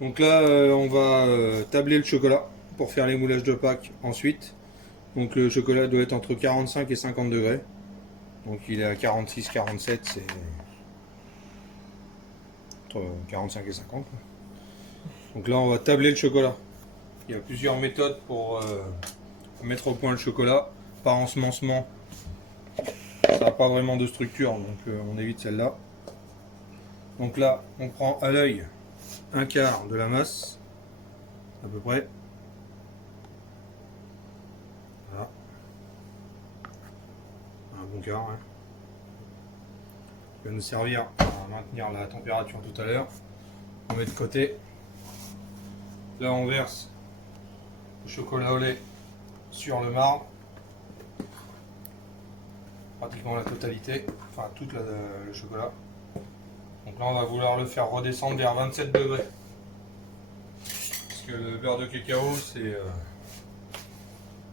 Donc là, on va tabler le chocolat pour faire les moulages de Pâques ensuite. Donc le chocolat doit être entre 45 et 50 degrés. Donc il est à 46-47, c'est entre 45 et 50. Donc là, on va tabler le chocolat. Il y a plusieurs méthodes pour mettre au point le chocolat. Par ensemencement, ça n'a pas vraiment de structure, donc on évite celle-là. Donc là, on prend à l'œil un quart de la masse, à peu près. Voilà. Un bon quart. Hein. Qui va nous servir à maintenir la température tout à l'heure. On met de côté. Là, on verse le chocolat au lait sur le marbre. Pratiquement la totalité, enfin tout le chocolat. Donc là, on va vouloir le faire redescendre vers 27 degrés. Parce que le beurre de cacao, c'est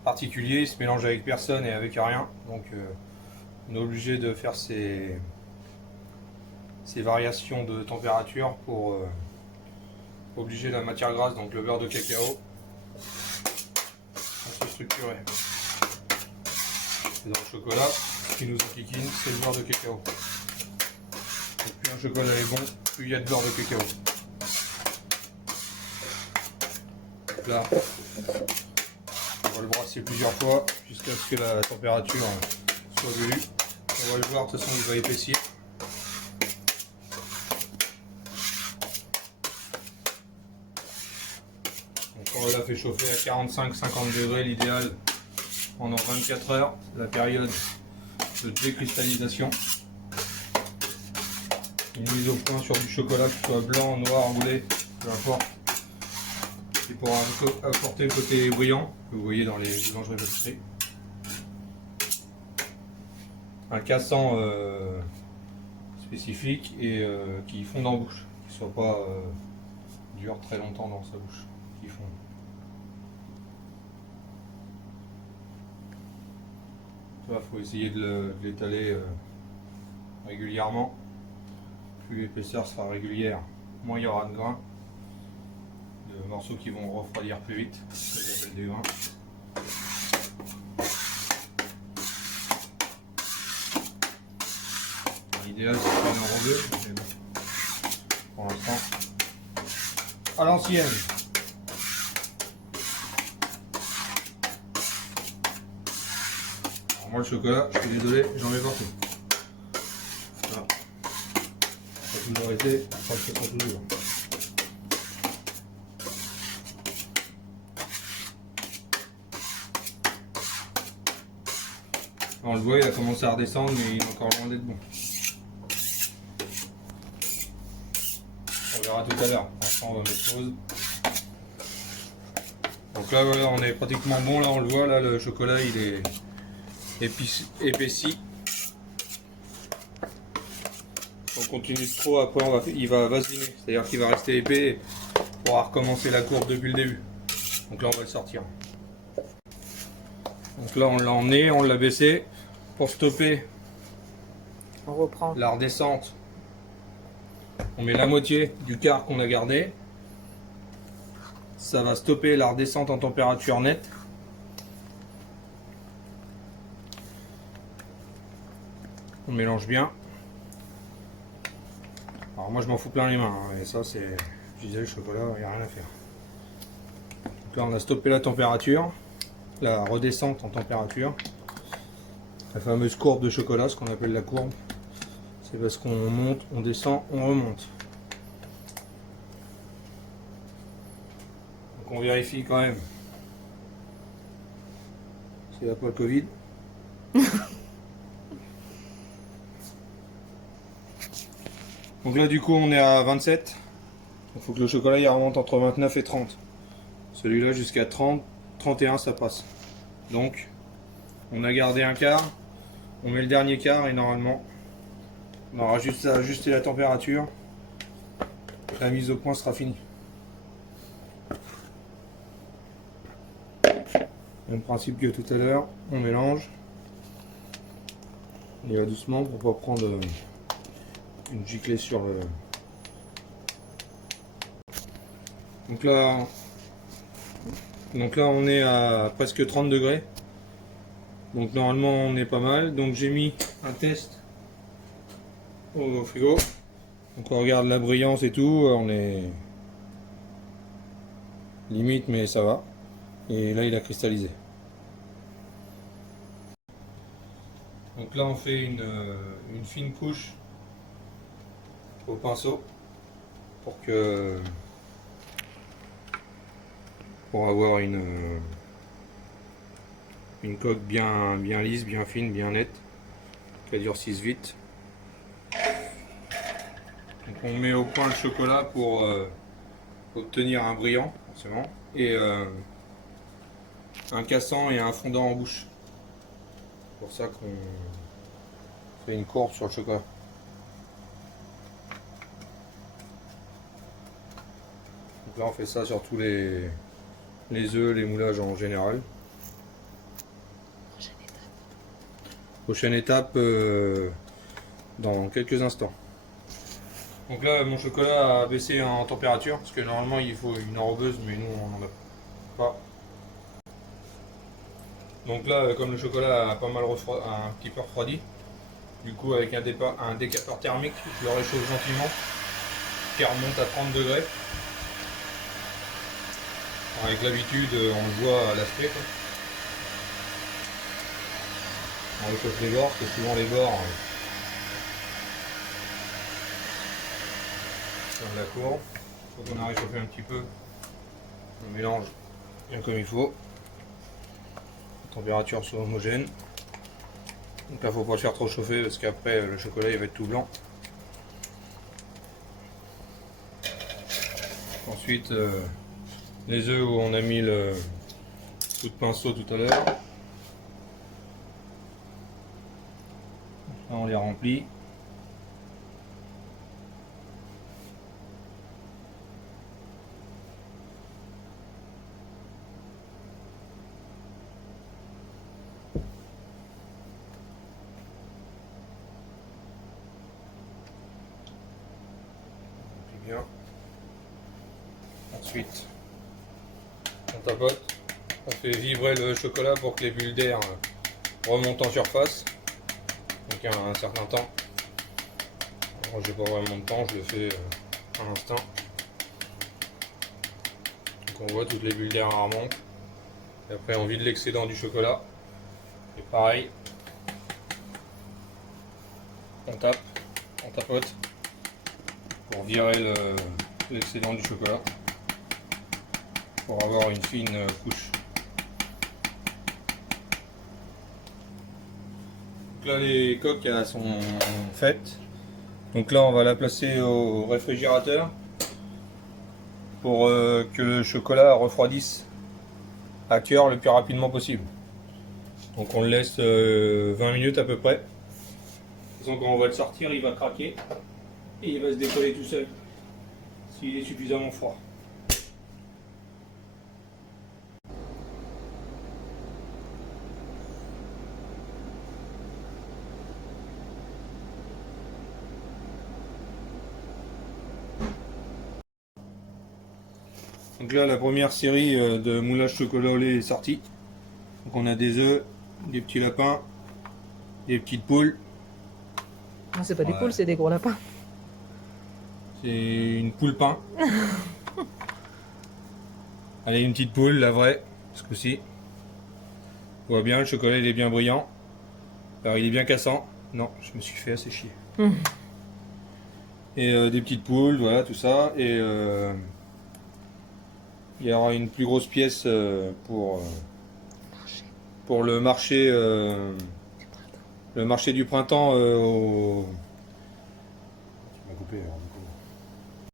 particulier, il se mélange avec personne et avec rien. Donc on est obligé de faire ces variations de température pour obliger la matière grasse, donc le beurre de cacao, à se structurer. Et dans le chocolat, ce qui nous enquiquine, c'est le beurre de cacao. Donc plus un chocolat est bon, plus il y a de beurre de cacao. Donc là, on va le brasser plusieurs fois jusqu'à ce que la température soit velue. On va le voir, de toute façon il va épaissir. Donc on l'a fait chauffer à 45-50 degrés, l'idéal pendant 24 heures, la période de décristallisation. Une mise au point sur du chocolat, que ce soit blanc, noir, roulé, peu importe. Et pour apporter le côté brillant, que vous voyez dans les boulangeries-pâtisseries. Un cassant spécifique et qui fonde en bouche, qui ne soit pas dur très longtemps dans sa bouche, qui fonde. Il faut essayer de l'étaler régulièrement. Plus l'épaisseur sera régulière, moins il y aura de grains, de morceaux qui vont refroidir plus vite, ça s'appelle des grains. L'idéal c'est de faire en deux, mais bon, pour l'instant, à l'ancienne. Alors moi le chocolat, je suis désolé, j'en mets partout. Voilà. Ça a toujours été, je crois que ça sera toujours. On le voit, il a commencé à redescendre, mais il est encore loin d'être bon. On verra tout à l'heure. Pour l'instant, on va mettre pause. Donc là, voilà, on est pratiquement bon. Là, on le voit, là, le chocolat, il est épaissi. Si on continue trop, après, il va vasiner. C'est-à-dire qu'il va rester épais. On pourra recommencer la courbe depuis le début. Donc là, on va le sortir. Donc là, on l'a emmené, on l'a baissé. Pour stopper On reprend. la redescente, on met la moitié du quart qu'on a gardé. Ça va stopper la redescente en température nette. On mélange bien. Alors moi je m'en fous plein les mains, hein, et ça c'est, je disais, le chocolat, il n'y a rien à faire. Donc là on a stoppé la température, la redescente en température. La fameuse courbe de chocolat, ce qu'on appelle la courbe, c'est parce qu'on monte, on descend, on remonte. Donc on vérifie quand même s'il n'y a pas le Covid. Donc là du coup on est à 27. Il faut que le chocolat il remonte entre 29 et 30. Celui-là jusqu'à 30, 31 ça passe. Donc on a gardé un quart. On met le dernier quart et normalement on aura juste à ajuster la température. La mise au point sera finie. Même principe que tout à l'heure, on mélange. On y va doucement pour pas prendre une giclée sur le... Donc là on est à presque 30 degrés. Donc normalement on est pas mal. Donc j'ai mis un test au frigo. Donc on regarde la brillance et tout. On est limite mais ça va. Et là il a cristallisé. Donc là on fait une fine couche au pinceau pour avoir une coque bien lisse, bien fine, bien nette, qui durcisse vite. Donc on met au point le chocolat pour obtenir un brillant, forcément, et un cassant et un fondant en bouche. C'est pour ça qu'on fait une courbe sur le chocolat. Donc là on fait ça sur tous les œufs, les moulages en général. Prochaine étape dans quelques instants. Donc là mon chocolat a baissé en température parce que normalement il faut une enrobeuse mais nous on n'en a pas. Donc là comme le chocolat a pas mal un petit peu refroidi, du coup avec un décapeur thermique je le réchauffe gentiment qui remonte à 30 degrés. Avec l'habitude on le voit à l'aspect. On réchauffe les bords parce que souvent les bords sur de la cour. Une fois qu'on a réchauffé un petit peu, on mélange bien comme il faut. La température soit homogène. Donc là faut pas le faire trop chauffer parce qu'après le chocolat il va être tout blanc. Ensuite les œufs où on a mis le coup de pinceau tout à l'heure. Là on les remplit. Bien. Ensuite, on tapote, on fait vibrer le chocolat pour que les bulles d'air remontent en surface. Donc il y a un certain temps. Alors j'ai pas vraiment de temps, je le fais à l'instant. Donc on voit toutes les bulles d'air remontent. Et après on vide l'excédent du chocolat. Et pareil, on tapote pour virer l'excédent du chocolat. Pour avoir une fine couche. Donc là les coques elles sont faites. Donc là on va la placer au réfrigérateur pour que le chocolat refroidisse à cœur le plus rapidement possible. Donc on le laisse 20 minutes à peu près. De toute façon quand on va le sortir il va craquer et il va se décoller tout seul s'il est suffisamment froid. Donc là la première série de moulage chocolat au lait est sortie. Donc on a des œufs, des petits lapins, des petites poules. Non, c'est pas des poules, c'est des gros lapins. C'est une poule pain. Allez, une petite poule, la vraie, ce coup-ci. On voit bien, le chocolat il est bien brillant. Alors il est bien cassant. Non, je me suis fait assez chier. Et des petites poules, voilà, tout ça. Et il y aura une plus grosse pièce pour le marché du printemps au... Tu m'as coupé, alors.